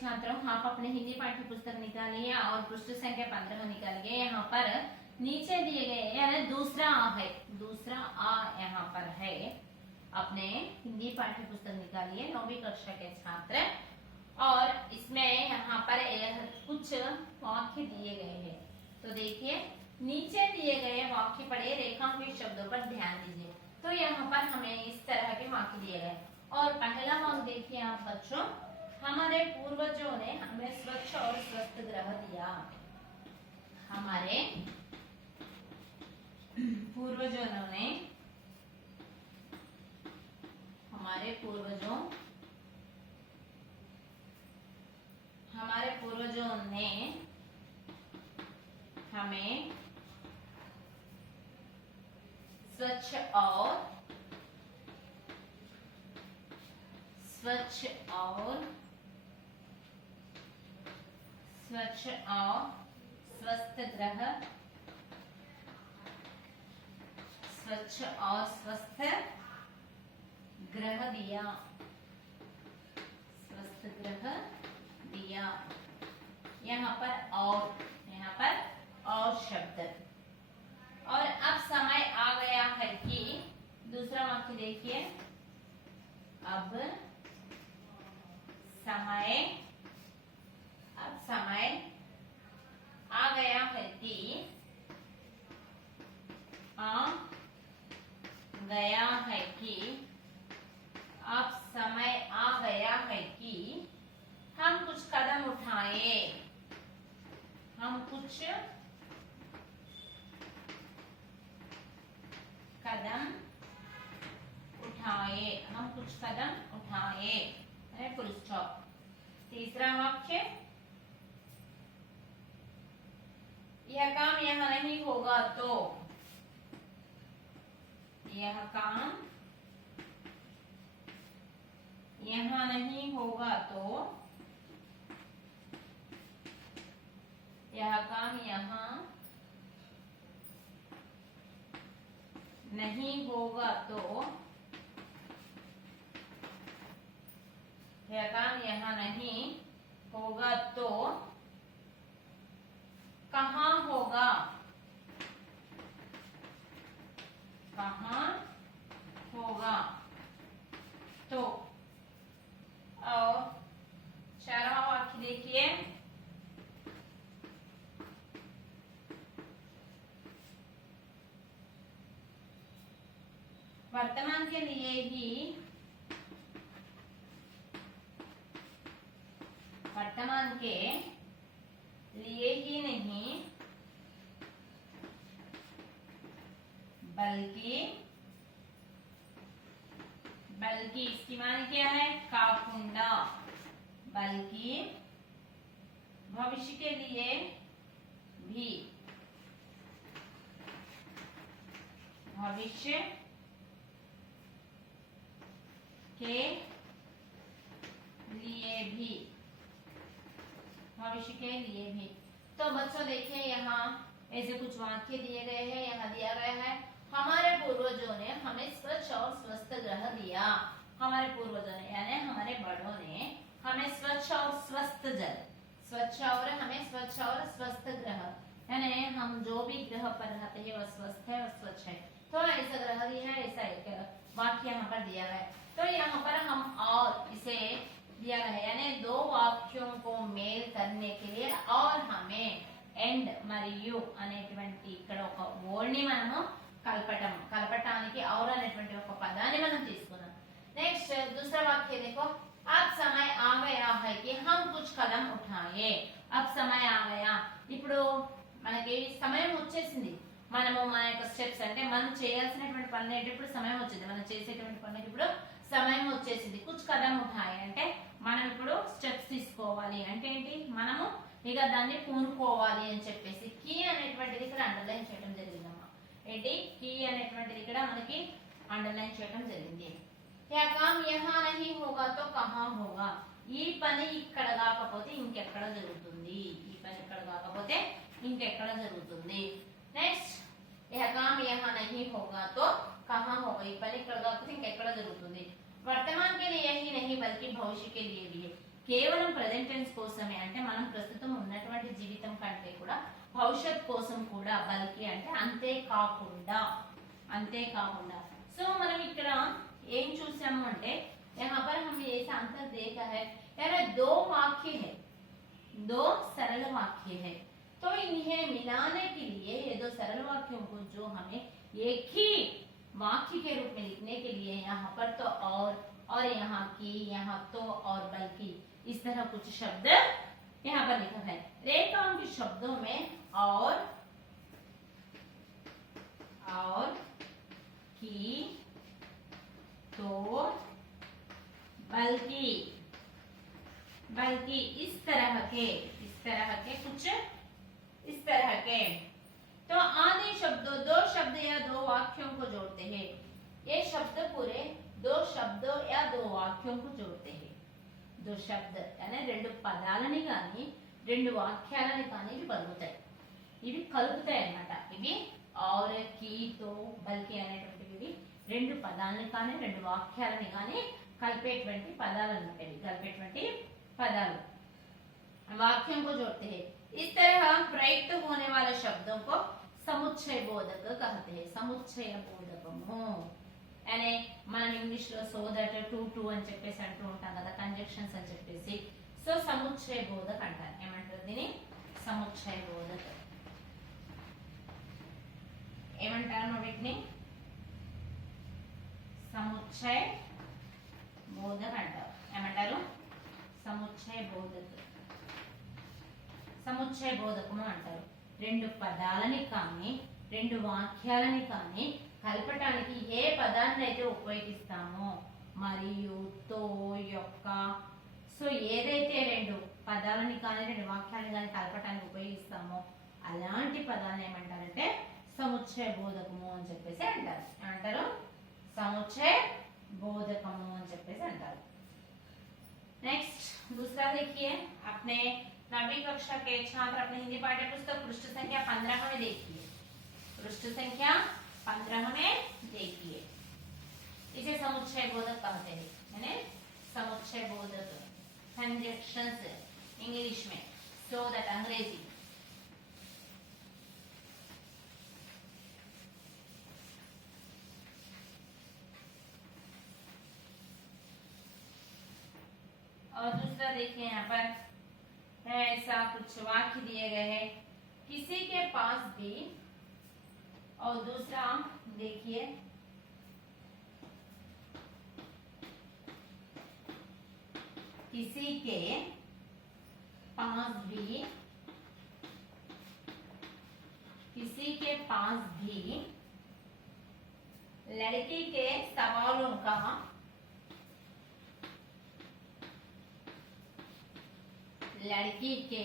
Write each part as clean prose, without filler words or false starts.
छात्रों, आप अपने हिंदी पाठ्य पुस्तक निकालिए और पृष्ठ संख्या 15 निकालिए। यहाँ पर नीचे दिए गए यानी दूसरा आ है, दूसरा आ यहाँ पर है। अपने हिंदी पाठ्य पुस्तक निकालिए 9वीं कक्षा के छात्र, और इसमें यहाँ पर कुछ वाक्य दिए गए हैं। तो देखिए, नीचे दिए गए वाक्य पढ़े, रेखांकित शब्दों पर ध्यान दीजिए। तो यहाँ पर हमें इस तरह के वाक्य दिए गए, और पहला वाक्य देखिए आप बच्चों, हमारे पूर्वजों ने हमें स्वच्छ और स्वस्थ ग्रह दिया। हमारे पूर्वजों ने हमारे पूर्वजों ने हमें स्वच्छ और स्वस्थ ग्रह दिया। यहाँ पर और शब्द। और अब समय आ गया है कि, दूसरा वाक्य देखिए, अब समय आ गया है कि, अब समय आ गया है कि हम कुछ कदम उठाए। हम कुछ कदम उठाए। Full stop. तीसरा वाक्य, यह काम यहाँ नहीं होगा तो, यह काम यहाँ नहीं होगा तो, यह काम यहाँ नहीं होगा तो, यह काम यहाँ नहीं होगा तो कहाँ होगा? तो। और चारवा वाक्य देखिए, वर्तमान के लिए ही नहीं, बल्कि इसकी माने क्या है? काकुंडा। बल्कि भविष्य के लिए भी, भविष्य के लिए भी। तो बच्चों देखिए, यहाँ ऐसे कुछ वाक्य दिए गए हैं। यहाँ दिया गया है, हमारे पूर्वजों ने हमें स्वच्छ और स्वस्थ ग्रह दिया। हमारे पूर्वजों ने यानी हमारे बड़ों ने हमें स्वच्छ और स्वस्थ ग्रह, यानी हम जो भी ग्रह पर रहते हैं वह स्वस्थ है और स्वच्छ है। तो ऐसा ग्रह दिया है, ऐसा एक वाक्य यहाँ पर दिया गया है। तो यहाँ पर हम और इसे दिया गया है, यानी दो वाक्यों को मेल करने के लिए और हमें ఎండ్ మరియు అనేటువంటి ఇక్కడ ఒక వర్డ్ ని మనము కలపటానికి और అనేటువంటి ఒక పదాన్ని మనం తీసుకున్నాం। నెక్స్ట్ दूसरा वाक्य देखो, अब समय आ गया है कि हम कुछ कदम उठाए। अब समय आ गया, ఇప్పుడు మనకి సమయం వచ్చేసింది। మనము మన యొక్క స్టెప్స్ అంటే మనం చేయాల్సినటువంటి పనులు ఇప్పుడు సమయం వచ్చింది, మనం చేసేటువంటి పనులకు ఇప్పుడు సమయం వచ్చేసింది। కుచ్ కదం ఉఠాయే అంటే మనం ఇప్పుడు స్టెప్స్ తీసుకోవాలి అంటే ఏంటి, మనము ఇక దాన్ని పూనుకోవాలి అని చెప్పేసి కీ అనేటువంటిది ఇక్కడ అండర్లైన్ చేయడం జరిగిందమ్మా। ఏంటి కీ అనేటువంటిది ఇక్కడ మనకి అండర్లైన్ చేయడం జరిగింది। యా కామ్ యహా నహీ హోగా తో కహా హోగా, ఈ పని ఇక్కడ కాకపోతే ఇంకెక్కడ జరుగుతుంది, ఈ పని ఇక్కడ కాకపోతే ఇంకెక్కడ జరుగుతుంది। నెక్స్ట్ యహ కామ్ యహా నహీ హోగా తో కహా హోగా, ఈ పని ఇక్కడ కాకపోతే ఇంకెక్కడ జరుగుతుంది। वर्तमान के लिए ही नहीं बल्कि भविष्य के लिए भी है। కేవలం ప్రెజెంట్ టెన్స్ కోసమే, అంటే మనం ప్రస్తుతం ఉన్నటువంటి జీవితం కంటే కూడా భవిష్యత్ కోసం కూడా బల్కి అంటే అంతే కాకుండా సో మనం ఇక్కడ ఏం చూసాము అంటే यहाँ पर हमने ऐसा आंसर देखा है यार दो वाक्य है, दो सरल वाक्य है, तो इन्हें मिलाने के लिए ये दो सरल वाक्यों को जो हमें एक ही वाक्य के रूप में लिखने के लिए यहाँ पर तो और यहाँ की, यहाँ तो और बल्कि इस तरह कुछ शब्द यहाँ पर लिखा है। रेखाओं के शब्दों में और की, तो, बल्कि इस तरह के कुछ इस तरह के तो आधे शब्दों, दो शब्द या दो वाक्यों को जोड़ते हैं। ये शब्द पूरे दो शब्दों या दो वाक्यों को जोड़ते हैं। दो शब्द यानी రెండు పదాలని కానీ రెండు వాక్యాలని కానీ ఇవి కలుపుతాయి, అన్నమాట। ఇవి और की, तो, बल्कि అనేటువంటివి రెండు పదాలని కానీ రెండు వాక్యాలని కానీ కలిపేటువంటి పదాలు అన్నమాట। ఇవి కలిపేటువంటి పదాలు वाक्यों को जोड़ते हैं। इस तरह प्रयुक्त होने वाले शब्दों को समुच्चय बोधक कहते हैं। समुच्चय बोधकము यानी మనం ఇంగ్లీష్ లో సో దట్ టు అని చెప్పేసి అంటూ ఉంటాం కదా, కంజంక్షన్స్ అని చెప్పేసి। సో సముచ్చయ బోధక అంటారు। ఏమంటారు దీన్ని? సముచ్చయ బోధక ఏమంటారు వీటిని? సముచ్చయ బోధక అంటారు। ఏమంటారు? సముచ్చయ బోధక, సముచ్చయ బోధకము అంటారు। రెండు పదాలని కానీ రెండు వాక్యాలని కానీ కలపటానికి ఏ పదాన్ని అయితే ఉపయోగిస్తామో మరియు తో, యొక్క, సో ఏదైతే రెండు పదాలని కానీ రెండు వాక్యాలని కానీ కలపటానికి ఉపయోగిస్తామో అలాంటి పదాన్ని ఏమంటారంటే సముచ్చయ బోధకము అని చెప్పేసి అంటారు। ఏమంటారు? समुच्चय बोधकము అని చెప్పేసి అంటారు। नेक्स्ट दूसरा देखिए, अपने 9वीं कक्षा के छात्र अपने हिंदी पाठ्य पुस्तक पृष्ठ संख्या 15 में देखिए। पृष्ठ संख्या 15 में देखिए, इसे समुच्चय बोधक कहते हैं। यानी समुच्चय बोधक कंजंक्शंस इंग्लिश में, सो दैट अंग्रेजी। और दूसरा देखिए, यहाँ पर है ऐसा कुछ वाक्य दिए गए हैं, किसी के पास भी, और दूसरा देखिए किसी के पास भी, किसी के पास भी लड़की के सवालों का, लड़की के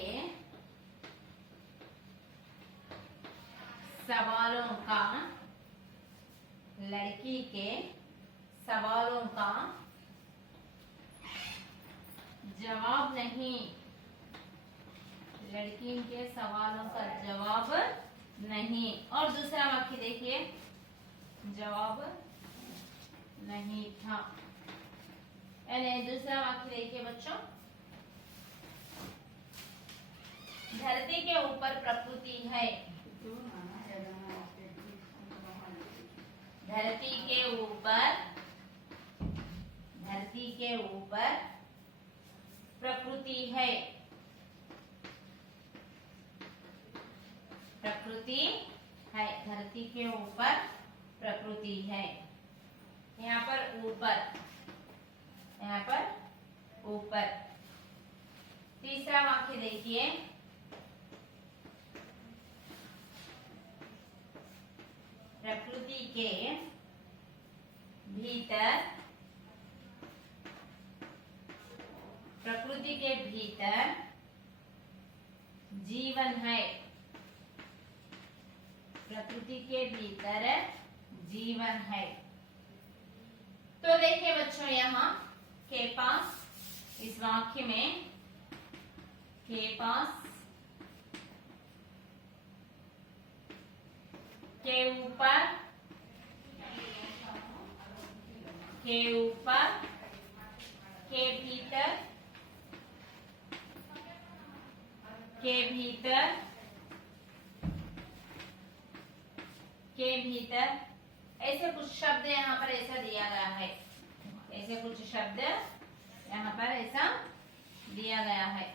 सवालों का, लड़की के सवालों का जवाब नहीं, लड़की के सवालों का जवाब नहीं। और दूसरा वाक्य देखिए, जवाब नहीं था। यानी दूसरा वाक्य देखिए बच्चों, धरती के ऊपर प्रकृति है, धरती के ऊपर, धरती के ऊपर प्रकृति है, प्रकृति है, धरती के ऊपर प्रकृति है। यहाँ पर ऊपर, यहाँ पर ऊपर। तीसरा वाक्य देखिए, प्रकृति के भीतर, प्रकृति के भीतर जीवन है, प्रकृति के भीतर जीवन है। तो देखिए बच्चों, यहाँ के पास, इस वाक्य में के पास, के ऊपर, के ऊपर, के भीतर, के भीतर, के भीतर, ऐसे कुछ शब्द यहाँ पर ऐसा दिया गया है, ऐसे कुछ शब्द यहाँ पर ऐसा दिया गया है।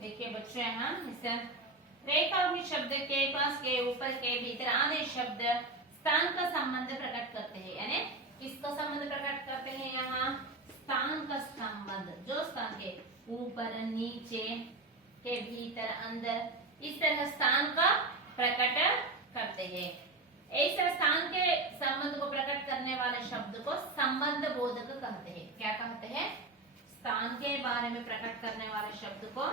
देखिए बच्चों यहाँ इस रेखा में शब्द के पास, के ऊपर, के भीतर आदि शब्द स्थान का संबंध प्रकट करते हैं, यानी किसका संबंध प्रकट करते हैं? यहाँ स्थान का संबंध, जो स्थान के ऊपर, नीचे, के भीतर, अंदर, इस तरह स्थान का प्रकट करते हैं। ऐसा स्थान के संबंध को प्रकट करने वाले शब्द को संबंध बोधक कहते हैं। क्या कहते हैं? स्थान के बारे में प्रकट करने वाले शब्द को,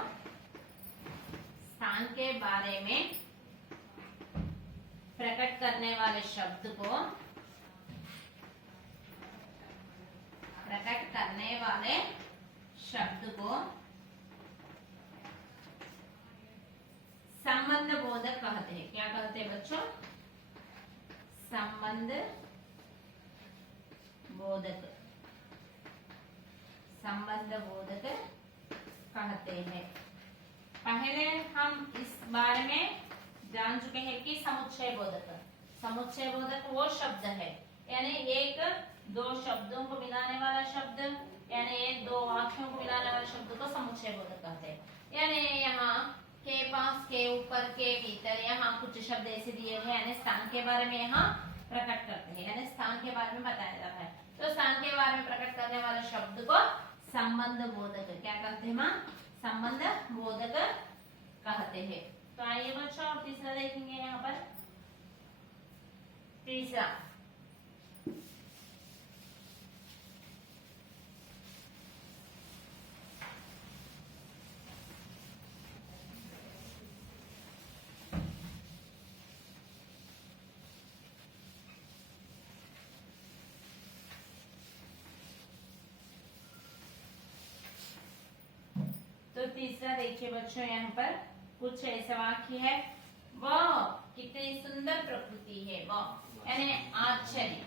स्थान के बारे में प्रकट करने वाले शब्द को, प्रकट करने वाले शब्द को संबंध बोधक कहते हैं। क्या कहते हैं बच्चों? संबंध बोधक, संबंध बोधक कहते हैं। पहले हम इस बारे में जान चुके हैं कि समुच्चय बोधक, समुच्चय बोधक वो शब्द है, यानी एक दो शब्दों को मिलाने वाला शब्द, यानी एक दो वाक्यों को मिलाने वाले शब्द को समुच्चय बोधक कहते हैं। यानी यहाँ के पास, के ऊपर, के भीतर, यहाँ कुछ शब्द ऐसे दिए हैं, यानी स्थान के बारे में यहाँ प्रकट करते हैं, यानी स्थान के बारे में बताया जाता है। तो स्थान के बारे में प्रकट करने वाले शब्द को संबंध बोधक, क्या कहते हैं माँ? संबंध बोधक कहते हैं। तो आइए बच्चों और तीसरा देखेंगे यहाँ पर। तीसरा, तो तीसरा देखिए बच्चों, यहाँ पर कुछ ऐसा वाक्य है, वाह कितनी सुंदर प्रकृति है, वाह यानी आश्चर्य,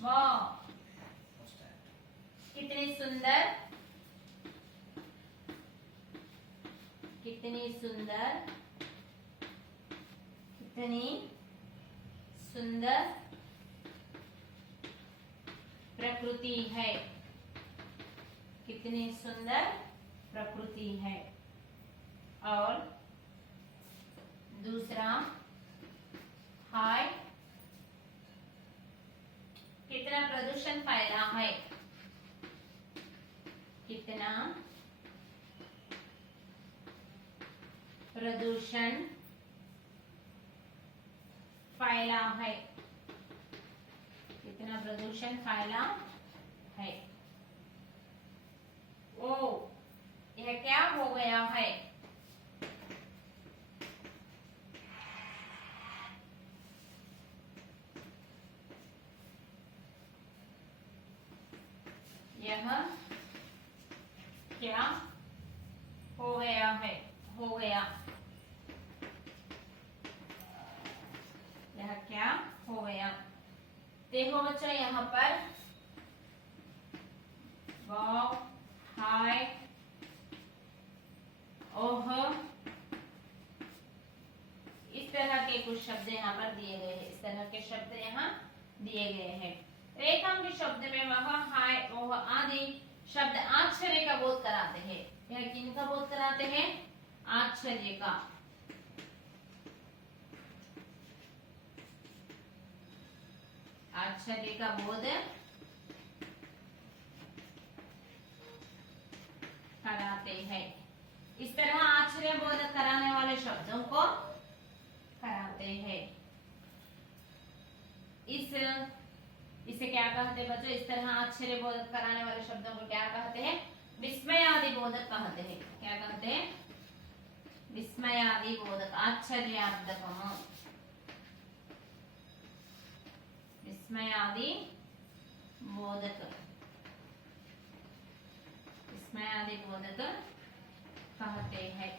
वाह कितनी सुंदर, कितनी सुंदर, कितनी सुंदर प्रकृति है, कितनी सुंदर प्रकृति है। और दूसरा, हाय कितना प्रदूषण फैला है, कितना प्रदूषण फैला है, कितना प्रदूषण फैला है। ओ यह क्या हो गया है, यह क्या हो गया है, हो गया, यह क्या हो गया। देखो बच्चों यहाँ पर वाव, हाय, ओह, इस तरह के कुछ शब्द यहाँ पर दिए गए हैं, इस तरह के शब्द यहाँ दिए गए हैं। रेखांकित शब्द में वह, हाय, ओह आदि शब्द आश्चर्य का बोध कराते हैं। यह किनका बोध कराते हैं? आश्चर्य का। आश्चर्य का बोध कराते हैं। इस तरह आश्चर्य बोध कराने वाले शब्दों को कराते हैं। इसे क्या कहते हैं बच्चों? इस तरह आश्चर्य बोधक कराने वाले शब्दों को क्या कहते हैं? विस्मयादि बोधक कहते हैं। क्या कहते हैं? विस्मयादि बोधक, आश्चर्यार्थकम, विस्मयादि बोधक, विस्मयादि बोधक कहते हैं।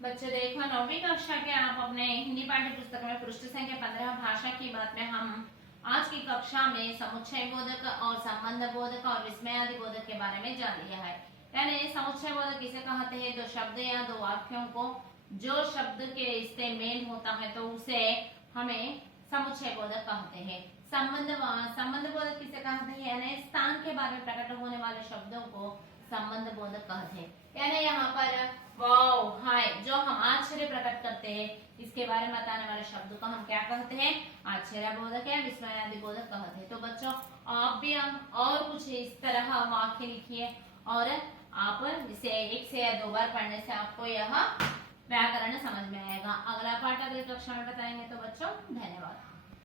बच्चों देखो 9वीं कक्षा के आप अपने हिंदी पाठ्य पुस्तक में पृष्ठ संख्या 15 भाषा की बात में हम आज की कक्षा में समुच्चय बोधक और संबंध बोधक और विस्मयादि बोधक के बारे में जान लिया है। यानी समुच्चय बोधक किसे कहते हैं? दो शब्द या दो वाक्यों को जो शब्द के इससे मेल होता है तो उसे हमें समुच्चय बोधक कहते हैं। संबंध बोधक किसे कहते हैं? यानी स्थान के बारे में प्रकट होने वाले शब्दों को संबंध बोधक कहते हैं। यानी यहाँ पर वाओ, हाय, जो हम आश्चर्य प्रकट करते हैं इसके बारे में बताने वाले शब्द को हम क्या कहते हैं? आश्चर्य बोधक या विस्मयादि बोधक कहते हैं। तो बच्चों आप भी हम और कुछ इस तरह वाक्य लिखिए और आप इसे एक से या दो बार पढ़ने से आपको यह व्याकरण समझ में आएगा। अगला पाठ अगली कक्षा में बताएंगे। तो बच्चों धन्यवाद।